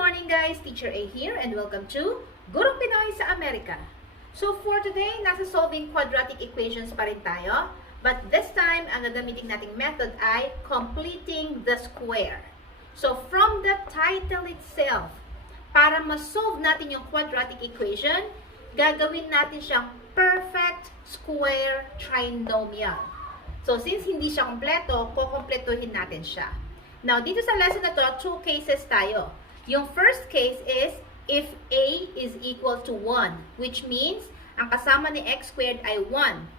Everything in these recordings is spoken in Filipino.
morning guys! Teacher A here and welcome to Gurong Pinoy sa Amerika. So for today, nasa solving quadratic equations pa rin tayo. But this time, ang gagamitin nating method ay completing the square. So from the title itself, para ma-solve natin yung quadratic equation, gagawin natin siyang perfect square trinomial. So since hindi siya kompleto, kukompletuhin natin siya. Now, dito sa lesson na to, two cases tayo. Yung first case is if a is equal to 1, which means ang kasama ni x squared ay 1.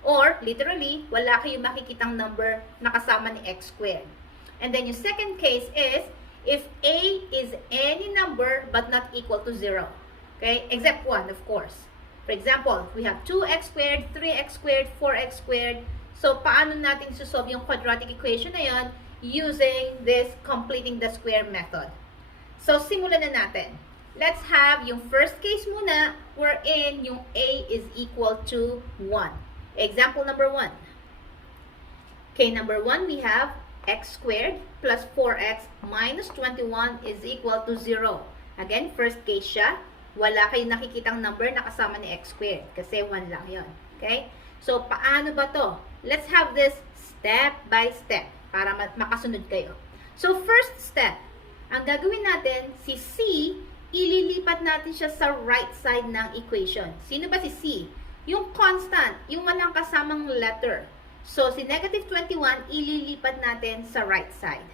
Or, literally, wala kayong makikitang number na kasama ni x squared. And then yung second case is if a is any number but not equal to 0. Okay? Except 1, of course. For example, we have 2x squared, 3x squared, 4x squared. So, paano natin susolve yung quadratic equation na yon? Using this completing the square method. So, simulan na natin. Let's have yung first case muna wherein yung a is equal to 1. Example number 1. Okay, number 1, we have x squared plus 4x minus 21 is equal to 0. Again, first case siya. Wala kayong nakikitang number na kasama ni x squared kasi 1 lang yon. Okay? So, paano ba to? Let's have this step by step para makasunod kayo. So, first step, ang gagawin natin, si C, ililipat natin siya sa right side ng equation. Sino ba si C? Yung constant, yung walang kasamang letter. So, si negative 21, ililipat natin sa right side.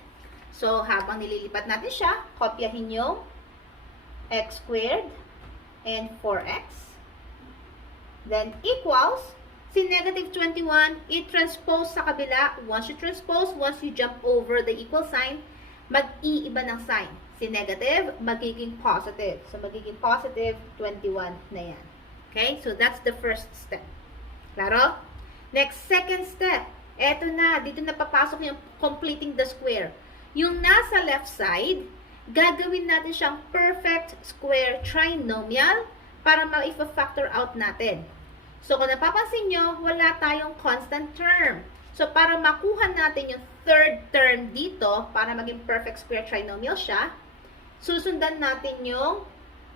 So, habang nililipat natin siya, kopyahin yung x squared and 4x. Then, equals, si negative 21, i-transpose sa kabila. Once you transpose, once you jump over the equal sign, mag-iiba ng sign. Si negative, magiging positive. So, magiging positive 21 na yan. Okay? So, that's the first step. Klaro? Next, second step. Eto na, dito na papasok yung completing the square. Yung nasa left side, gagawin natin siyang perfect square trinomial para ma-factor out natin. So, kung napapansin nyo, wala tayong constant term. So, para makuha natin yung third term dito, para maging perfect square trinomial siya, susundan natin yung,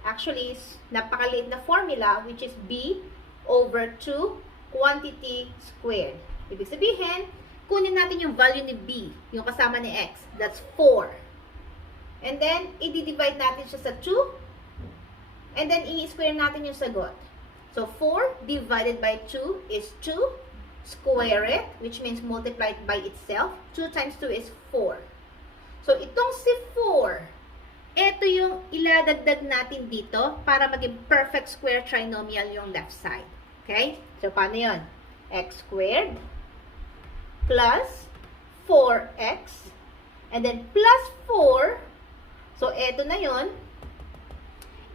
actually, napakaliit na formula, which is b over 2 quantity squared. Ibig sabihin, kunin natin yung value ni b, yung kasama ni x. That's 4. And then, i-divide natin siya sa 2. And then, i-square natin yung sagot. So, 4 divided by 2 is 2. Square it, which means multiply it by itself. 2 times 2 is 4. So, itong si 4, ito yung iladagdag natin dito para maging perfect square trinomial yung left side. Okay? So, paano yun? X squared plus 4x and then plus 4. So, ito na yun.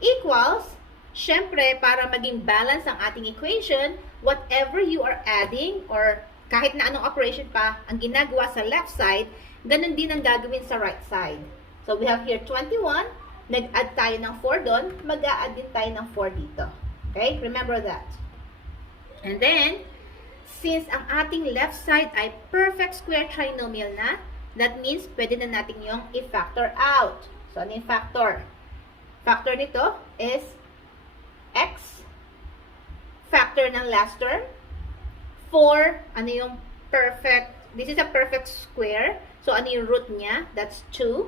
Equals, syempre, para maging balance ang ating equation, whatever you are adding or kahit na anong operation pa ang ginagawa sa left side, ganun din ang gagawin sa right side. So, we have here 21. Nag-add tayo ng 4 doon. Mag-a-add din tayo ng 4 dito. Okay? Remember that. And then, since ang ating left side ay perfect square trinomial na, that means pwede na natin yung i-factor out. So, ano yung factor? Factor nito is x, factor ng last term, 4, ano yung perfect, this is a perfect square, so ano yung root niya, that's 2,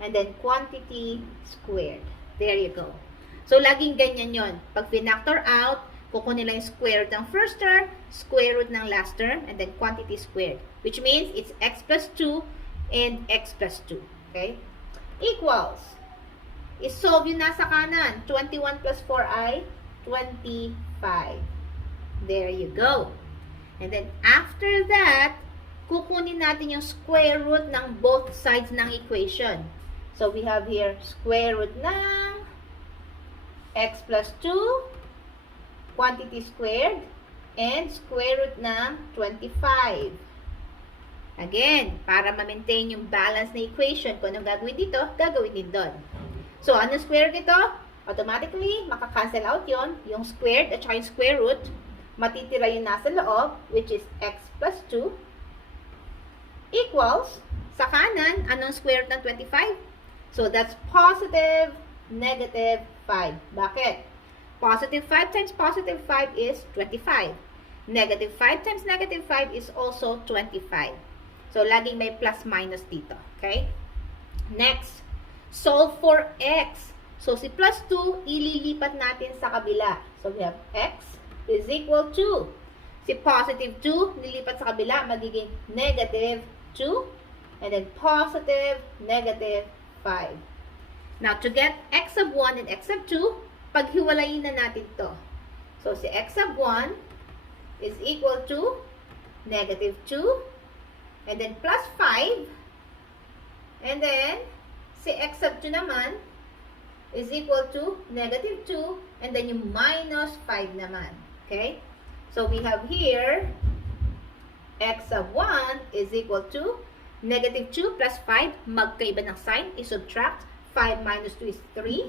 and then quantity squared. There you go. So, laging ganyan yon. Pag pinactor out, kukunin lang yung square root ng first term, square root ng last term, and then quantity squared, which means it's x plus 2 and x plus 2. Okay? Equals, isolve yung nasa kanan. 21 plus 4 ay 25. There you go. And then, after that, kukunin natin yung square root ng both sides ng equation. So, we have here square root ng x plus 2, quantity squared, and square root ng 25. Again, para ma-maintain yung balance na equation, kung anong gagawin dito, gagawin din doon. So, anong square dito? Automatically, makakancel out yon. Yung squared at saka yung square root, matitira yung nasa loob, which is x plus 2, equals, sa kanan, anong square root ng 25? So, that's positive negative 5. Bakit? Positive 5 times positive 5 is 25. Negative 5 times negative 5 is also 25. So, laging may plus minus dito. Okay? Next, solve for x. So, si plus 2, ililipat natin sa kabila. So, we have x is equal to, si positive 2, nilipat sa kabila, magiging negative 2. And then, positive, negative 5. Now, to get x of 1 and x of 2, paghiwalayin na natin to. So, si x of 1 is equal to negative 2, and then plus 5, and then si x of 2 naman is equal to negative 2, and then yung minus 5 naman. Okay? So, we have here x of 1 is equal to negative 2 plus 5, magkaiba ng sign, i-subtract. 5 minus 2 is 3.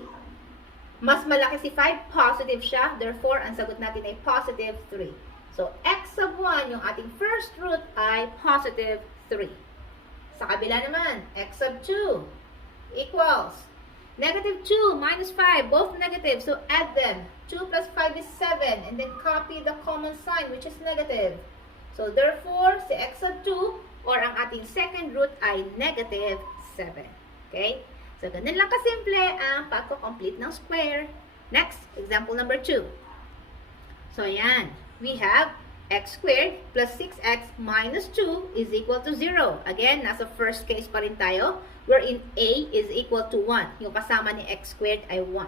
Mas malaki si 5, positive siya. Therefore, ang sagot natin ay positive 3. So, x of 1, yung ating first root ay positive 3. Sa kabila naman, x of 2 equals negative 2 minus 5, both negative. So, add them. 2 plus 5 is 7. And then copy the common sign, which is negative. So, therefore, si x of 2, or ang ating second root ay negative 7. Okay? So, ganun lang kasimple ang pagko-complete ng square. Next, example number 2. So, ayan. We have x squared plus 6x minus 2 is equal to 0. Again, nasa first case pa rin tayo, wherein a is equal to 1. Yung kasama ni x squared ay 1.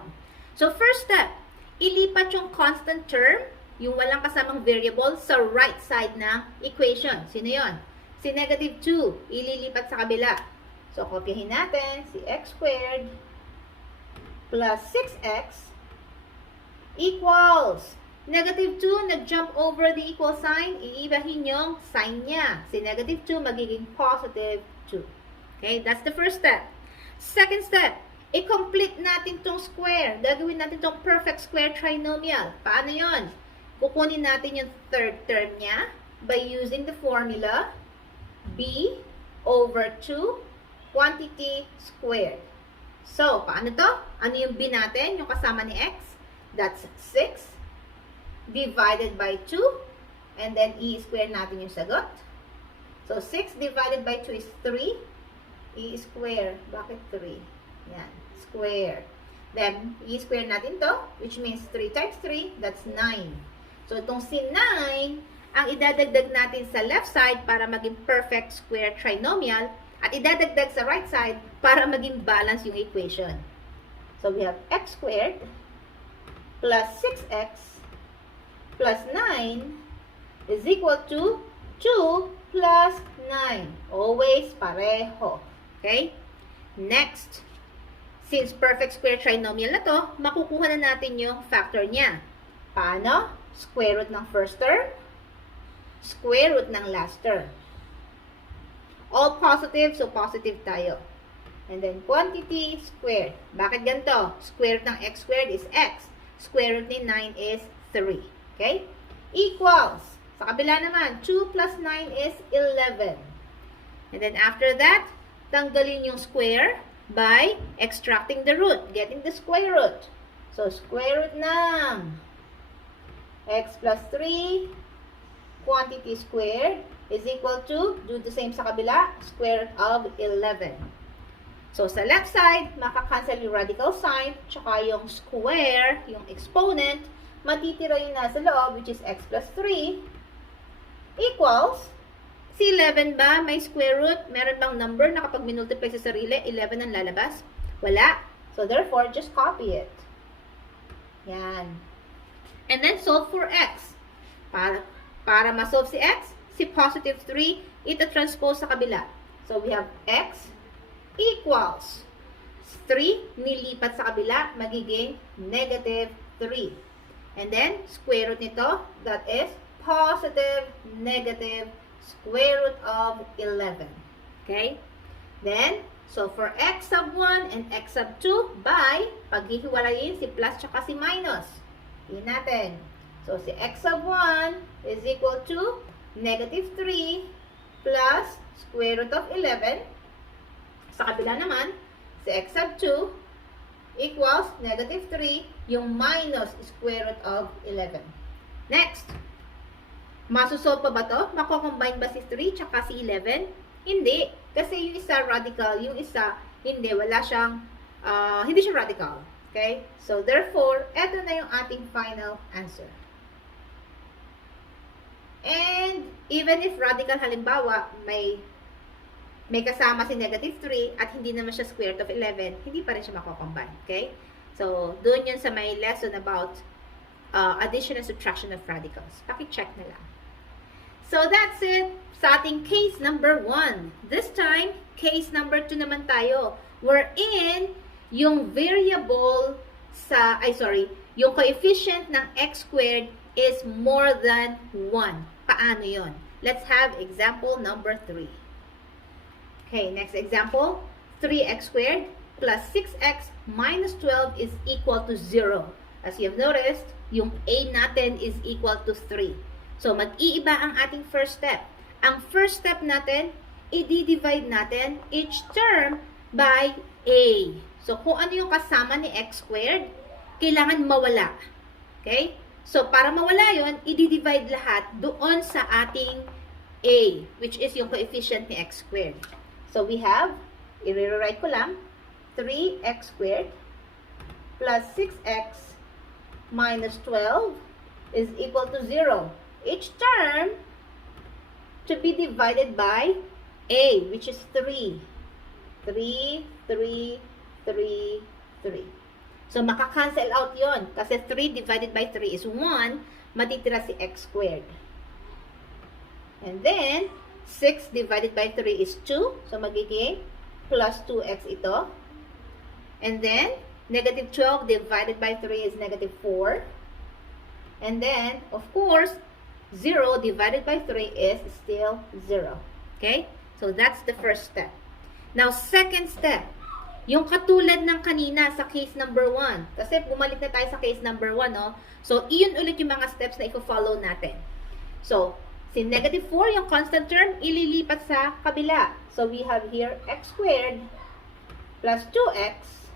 So, first step, ilipat yung constant term, yung walang kasamang variable, sa right side ng equation. Sino yon? Si negative 2, ililipat sa kabila. So, kopyahin natin si x squared plus 6x equals negative 2, nag-jump over the equal sign, iibahin yung sign niya. Si negative 2 magiging positive 2. Okay, that's the first step. Second step, i-complete natin tong square. Gagawin natin tong perfect square trinomial. Paano yon? Kukunin natin yung third term niya by using the formula b over 2 quantity squared. So, paano to? Ano yung b natin? Yung kasama ni x? That's 6 divided by 2. And then, i-square natin yung sagot. So, 6 divided by 2 is 3. I-square. Bakit 3? Yan. Square. Then, i-square natin to, which means 3 times 3, that's 9. So, itong si 9, ang idadagdag natin sa left side para maging perfect square trinomial, at idadagdag sa right side para maging balance yung equation. So, we have x squared plus 6x plus 9 is equal to 2 plus 9. Always pareho. Okay? Next, since perfect square trinomial na to, makukuha na natin yung factor niya. Paano? Square root ng first term, square root ng last term. All positive, so positive tayo. And then, quantity squared. Bakit ganito? Square root ng x squared is x. Square root ni 9 is 3. Okay? Equals. Sa kabila naman, 2 plus 9 is 11. And then, after that, tanggalin yung square by extracting the root. Getting the square root. So, square root ng x plus 3 quantity squared is equal to, do the same sa kabila, square root of 11. So, sa left side, makakancel yung radical sign, tsaka yung square, yung exponent, matitira yung nasa loob, which is x plus 3, equals, si 11 ba, may square root? Meron bang number na kapag minultiply sa sarili, 11 ang lalabas? Wala. So, therefore, just copy it. Yan. And then, solve for x. Para ma-solve si x, si positive 3, ita-transpose sa kabila. So, we have x equals 3, nilipat sa kabila, magiging negative 3. And then, square root nito, that is positive, negative, square root of 11. Okay? Then, so for x sub 1 and x sub 2, by, paghihiwalayin si plus tsaka si minus. Tingnan natin. So, si x sub 1 is equal to negative 3 plus square root of 11. Sa kabila naman, si x sub 2 equals negative 3, yung minus square root of 11. Next, masusolve pa ba to? Mako-combine ba si 3 tsaka si 11? Hindi. Kasi yung isa radical, yung isa hindi. Wala siyang, hindi siya radical. Okay? So, therefore, eto na yung ating final answer. And, even if radical, halimbawa, may kasama si negative 3 at hindi naman siya square root of 11, hindi pa rin siya mako-combine. Okay? So, doon yun sa may lesson about addition and subtraction of radicals. Paki-check na lang. So, that's it sa ating case number 1. This time, case number 2 naman tayo. Wherein, yung variable yung coefficient ng x squared is more than 1. Paano yon? Let's have example number 3. Okay, next example. 3x squared plus 6x minus 12 is equal to 0. As you have noticed, yung a natin is equal to 3. So, mag-iiba ang ating first step. Ang first step natin, i-divide natin each term by a. So, kung ano yung kasama ni x squared, kailangan mawala. Okay? So, para mawala yon, i-divide lahat doon sa ating a, which is yung coefficient ni x squared. So, we have, i-rewrite ko lang, 3x squared plus 6x minus 12 is equal to 0. Each term to be divided by a, which is 3. 3, 3, 3, 3. So, makakancel out yon kasi 3 divided by 3 is 1. Matitira si x squared. And then, 6 divided by 3 is 2. So, magiging plus 2x ito. And then, negative 12 divided by 3 is negative 4. And then, of course, 0 divided by 3 is still 0. Okay? So, that's the first step. Now, second step. Yung katulad ng kanina sa case number 1. Kasi bumalik na tayo sa case number 1, no? So, iyon ulit yung mga steps na i-follow natin. So, si negative 4, yung constant term, ililipat sa kabila. So, we have here x squared plus 2x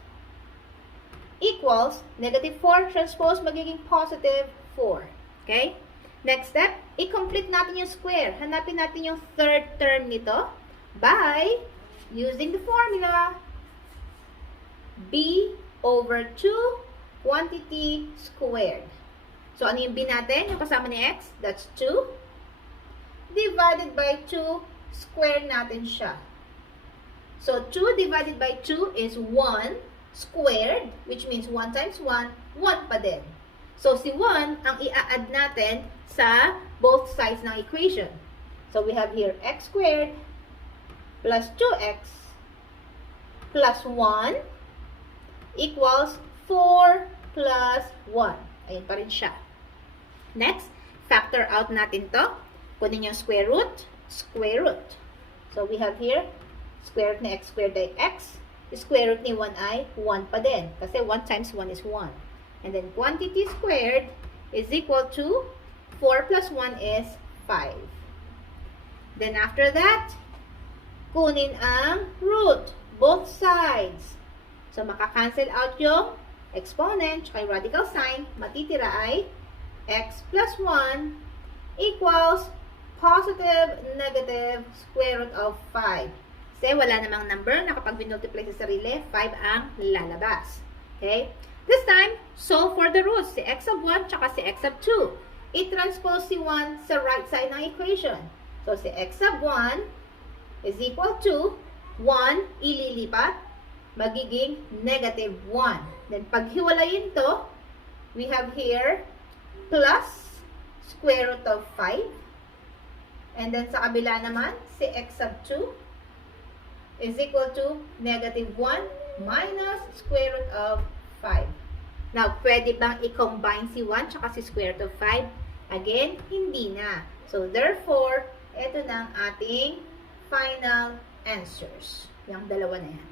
equals negative 4 transpose magiging positive 4. Okay? Next step, i-complete natin yung square. Hanapin natin yung third term nito by using the formula b over 2 quantity squared. So, ano yung b natin? Yung kasama ni x? That's 2. Divided by 2, square natin siya. So, 2 divided by 2 is 1 squared, which means 1 times 1, 1 pa din. So, si 1 ang i-add natin sa both sides ng equation. So, we have here x squared plus 2x plus 1 equals 4 plus 1. Ayun pa rin siya. Next, factor out natin to. Kunin yung square root. So, we have here square root ni x squared by x. Square root ni 1 ay 1 pa din. Kasi 1 times 1 is 1. And then, quantity squared is equal to 4 plus 1 is 5. Then, after that, kunin ang root. Both sides. So, makakancel out yung exponent tsaka yung radical sign. Matitira ay x plus 1 equals positive, negative, square root of 5. Kasi wala namang number na kapag binultiply sa sarili, 5 ang lalabas. Okay? This time, solve for the roots. Si x of 1 tsaka si x of 2. I-transpose si 1 sa right side ng equation. So, si x of 1 is equal to 1, ililipat, magiging negative 1. Then, paghiwalayin to, we have here plus square root of 5. And then, sa kabila naman, si x of 2 is equal to negative 1 minus square root of 5. Now, pwede bang i-combine si 1 tsaka si square root of 5? Again, hindi na. So, therefore, ito na ang ating final answers. Yung dalawa na yan.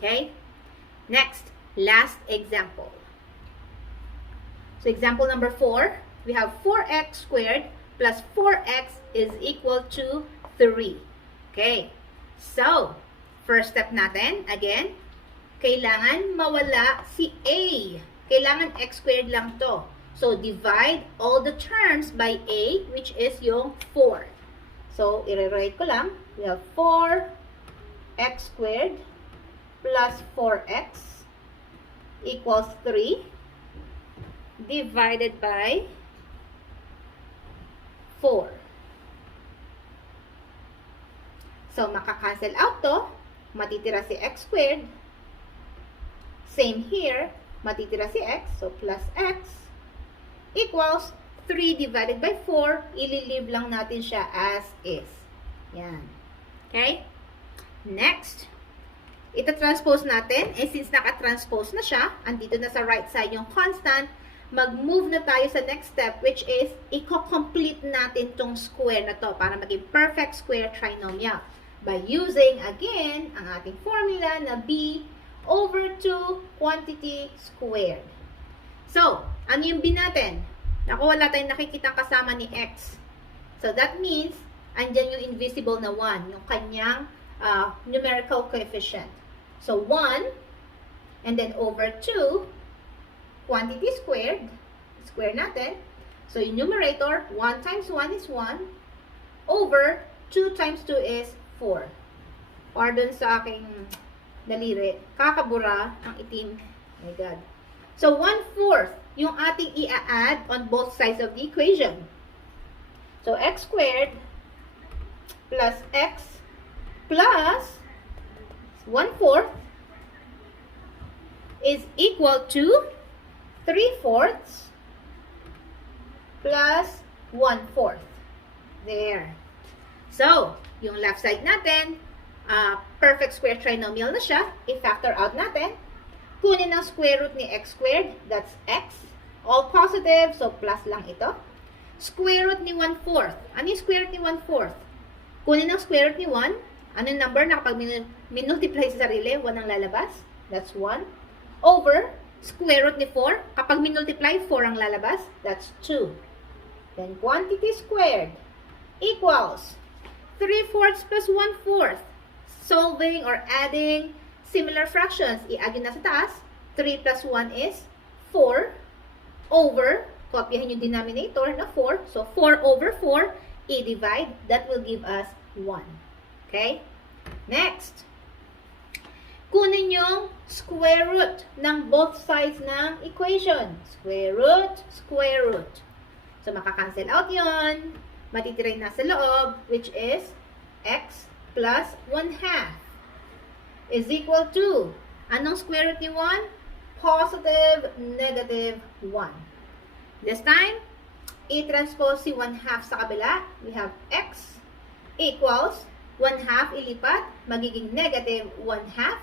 Okay? Next, last example. So, example number 4. We have 4x squared plus 4x is equal to 3. Okay. So, first step natin, again, kailangan mawala si A. Kailangan x squared lang to. So, divide all the terms by A, which is yung 4. So, i-rewrite ko lang. We have 4x squared plus 4x equals 3 divided by 4. So, makakancel out to. Matitira si x squared. Same here. Matitira si x. So, plus x equals 3 divided by 4. Ililive lang natin siya as is. Yan. Okay? Next. Ita-transpose natin. Since naka-transpose na siya, andito na sa right side yung constant, mag-move na tayo sa next step, which is, i-complete natin tong square na to para maging perfect square trinomial. By using, again, ang ating formula na b over 2 quantity squared. So, ano yung b natin? Naku, wala tayong nakikitang kasama ni x. So, that means, andyan yung invisible na 1, yung kanyang numerical coefficient. So, 1, and then over 2, quantity squared, square natin. So, yung numerator, 1 times 1 is 1, over 2 times 2 is 4. Pardon sa aking daliri. Kakabura ang itim. Oh my God. So, 1/4 yung ating i-add on both sides of the equation. So, x squared plus x plus 1/4 is equal to 3/4 plus 1/4. There. So, yung left side natin, perfect square trinomial na siya. I-factor out natin. Kunin ang square root ni x squared. That's x. All positive, so plus lang ito. Square root ni 1/4. Ano yung square root ni 1/4? Kunin ang square root ni 1. Ano yung number na kapag minultiply sa sarili, 1 ang lalabas? That's 1. Over square root ni 4. Kapag minultiply, 4 ang lalabas. That's 2. Then quantity squared equals 3/4 plus 1/4. Solving or adding similar fractions. I-add yun na sa taas. 3 plus 1 is 4. Over, kopyahin yung denominator na 4. So, 4 over 4, i-divide. That will give us 1. Okay? Next. Kunin yung square root ng both sides ng equation. Square root, square root. So, makakancel out yon. Matitira na sa loob, which is x plus 1/2 is equal to, anong square root ni 1? Positive, negative 1. This time, i-transpose si 1/2 sa kabila. We have x equals 1/2 ilipat, magiging negative 1/2,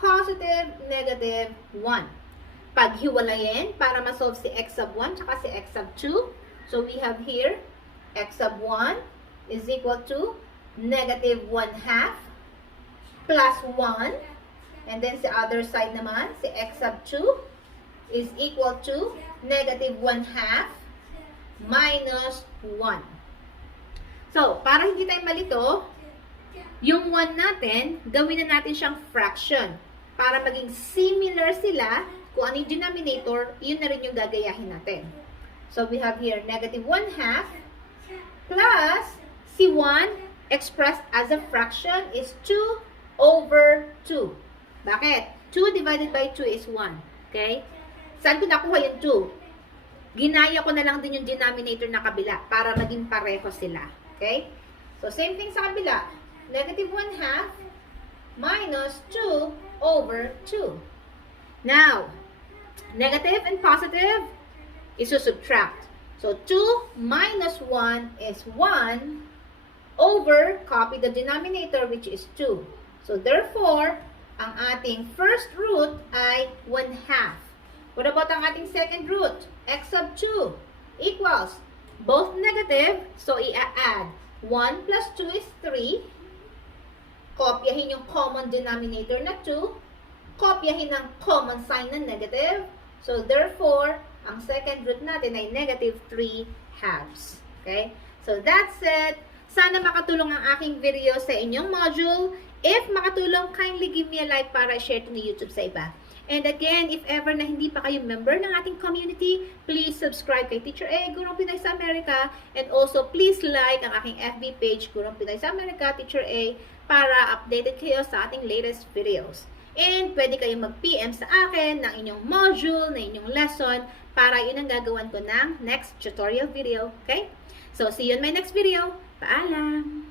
positive, negative 1. Paghiwalayin para ma-solve si x sub 1 tsaka si x sub 2. So, we have here, x sub 1 is equal to negative 1/2 plus 1. And then, sa other side naman, si x sub 2 is equal to negative 1/2 minus 1. So, para hindi tayo malito, yung 1 natin, gawin na natin siyang fraction. Para maging similar sila, kung ano yung denominator, yun na rin yung gagayahin natin. So, we have here negative 1/2 plus si 1 expressed as a fraction is 2 over 2. Bakit? 2 divided by 2 is 1. Okay? Saan ko nakuha yung 2? Ginaya ko na lang din yung denominator na kabila para maging pareho sila. Okay? So, same thing sa kabila. Negative 1/2 minus 2 over 2. Now, negative and positive is to subtract. So, 2 minus 1 is 1 over, copy the denominator, which is 2. So, therefore, ang ating first root ay 1/2. What about ang ating second root? X sub 2 equals both negative, so i-add 1 plus 2 is 3. Kopyahin yung common denominator na 2. Kopyahin ang common sign na negative. So, therefore, ang second root natin ay negative 3/2. Okay? So, that's it. Sana makatulong ang aking video sa inyong module. If makatulong, kindly give me a like para share to ni YouTube sa iba. And again, if ever na hindi pa kayo member ng ating community, please subscribe kay Teacher A, Gurong Pinoy sa Amerika. And also, please like ang aking FB page, Gurong Pinoy sa Amerika, Teacher A, para updated kayo sa ating latest videos. And pwede kayong mag-PM sa akin ng inyong module, ng inyong lesson, para yun ang gagawin ko ng next tutorial video. Okay? So, see you in my next video. Paalam!